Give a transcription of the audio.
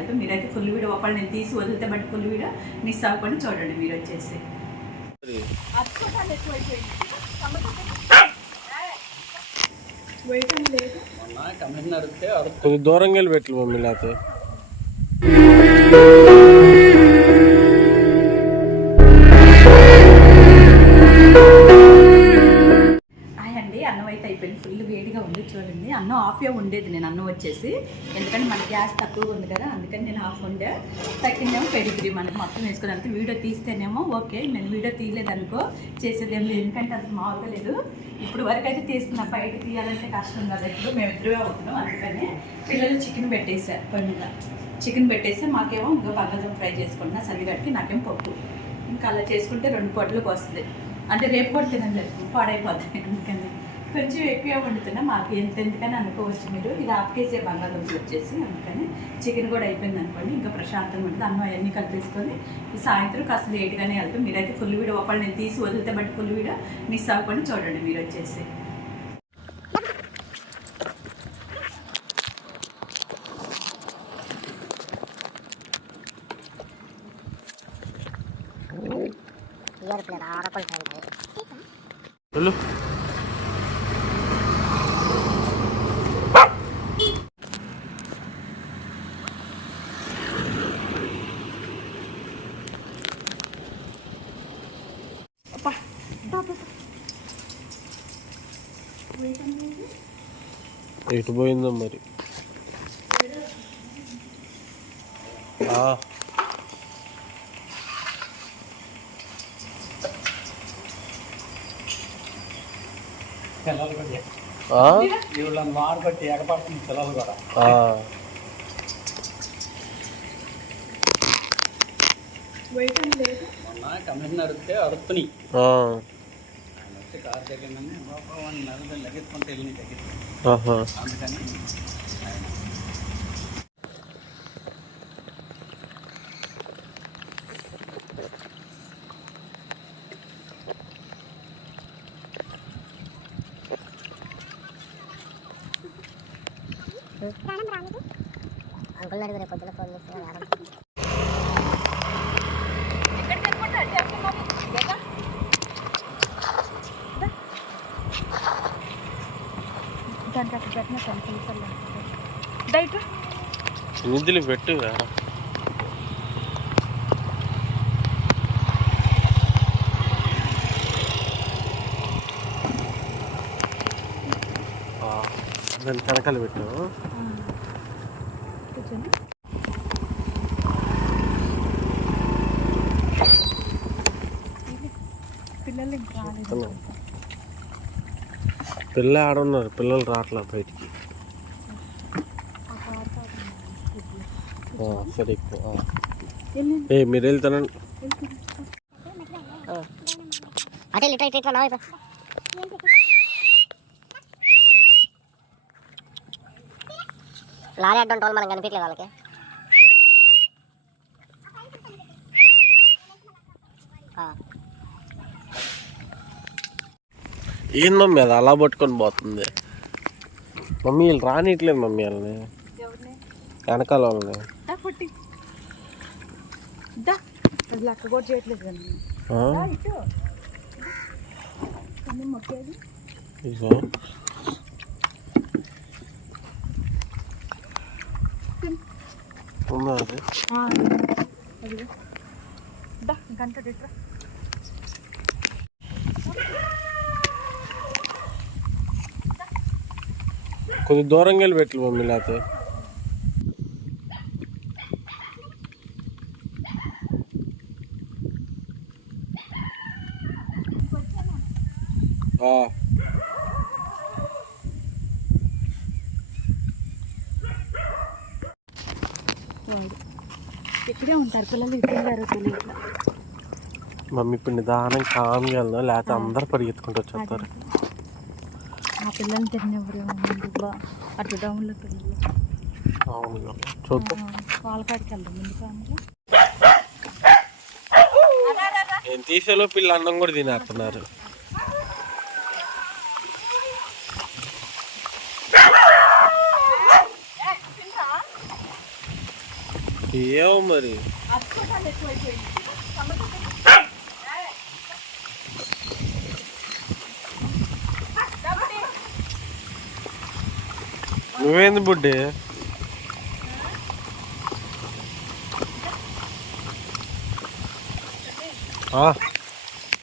వెళ్తాం. మీరైతే full video ఒకళ్ళు నేను తీసి వదిలితే బట్టి ఫుల్ వీడియో మిస్ అవ్వకుండా చూడండి. మీరు వచ్చేసి కొద్ది దూరంగా వెళ్ళి పెట్టు మమ్మీ. లేకపోతే అన్నం అయితే అయిపోయింది. ఫుల్ వేడిగా ఉంది చూడండి. అన్నం హాఫ్ ఉండేది నేను అన్నం వచ్చేసి, ఎందుకంటే మన గ్యాస్ తక్కువగా ఉంది కదా, అందుకని నేను హాఫ్ ఉండే. తగ్గిందేమో పెడిగ్రీ మనకి మొత్తం వేసుకుని అంతే. వీడియో తీస్తేనేమో ఓకే, నేను వీడియో తీయలేదనుకో చేసేదేం లేదు, ఎందుకంటే అసలు మామూలుగా లేదు. ఇప్పుడు వరకు అయితే తీస్తున్నా, బయట తీయాలంటే కష్టం కదా. ఇప్పుడు మేము ఇద్దరే అవుతున్నాం, అందుకని పిల్లలు చికెన్ పెట్టేసారు పొయ్యి. చికెన్ పెట్టేసి మాకేమో ఇంకా బంగాళదుంప ఫ్రై చేసుకుంటున్నా, సన్నిగడికి నాకేమో పప్పు. ఇంకా అలా చేసుకుంటే 2 పూటలకు వస్తుంది. అంటే రేపు కూడా తినలేదు, పాడైపోతాయి. అందుకని కొంచెం ఎక్కువ వండుతున్నా, మాకు ఎందుకని అనుకోవచ్చు మీరు. ఇది ½ కేజీ బంగాళదుంపలు వచ్చేసి, అందుకని చికెన్ కూడా అయిపోయింది అనుకోండి, ఇంకా ప్రశాంతంగా ఉంటుంది. అన్నం అవన్నీ కలిపేసుకొని ఈ సాయంత్రం కాస్త లేట్గానే వెళ్తాం. మీరైతే ఫుల్ వీడియో ఒకళ్ళు నేను తీసి వదిలితే బట్టి ఫుల్ వీడియో మిస్ అవ్వకుండా చూడండి. మీరు వచ్చేసి ఎటు పోయిందో మరి. పిల్లలు కూడా మారుకట్టి ఎగపడుతుంది. పిల్లలు కూడా మొన్న కమిషనర్ వస్తే అరుతున్నాయి. ఆయన వచ్చి కారు దగ్గరనే నెల లెగెత్తుకుంటే వెళ్ళి దగ్గర, అందుకని అంకుల్ అడిగి రేపు పొద్దున ఫోన్ చేసి నిధులు పెట్టు. దాని కనకాలు పెట్టు. పిల్ల ఆడున్నారు, పిల్లలు రావట్లేదు బయటికి. సరే మీరు వెళ్తానండి. అదే లారీ అడ్డం వాళ్ళు మనం కనిపించలేదు వాళ్ళకి. ఏం మమ్మీ అది అలా పట్టుకొని పోతుంది మమ్మీ? వీళ్ళు రానిట్లేదు మమ్మీ వాళ్ళని, వెనకాల వాళ్ళని. కొద్ది దూరంగా వెళ్ళి పెట్టు మమ్మీ. లేకపోతే ఇక్కడే ఉంటారు పిల్లలు. ఇద్దరు తెలియదు మమ్మీ. ఇప్పుడు నిదానం కామ్గా వెళ్దాం, లేకపోతే అందరు పరిగెత్తుకుంటూ వచ్చేస్తారు. ఆ పిల్లలు తిరిగినప్పుడు అటు డౌన్లో పిల్లలు. అవును చూద్దాం, వాళ్ళ కాడికి వెళ్దాం. ముందు నేను తీసేలో పిల్ల అన్నం కూడా తినేస్తున్నారు. ఏమో మరి అచ్చకాలు ఎక్కువైపోయింది. నువ్వేంది బుడ్డి ఆ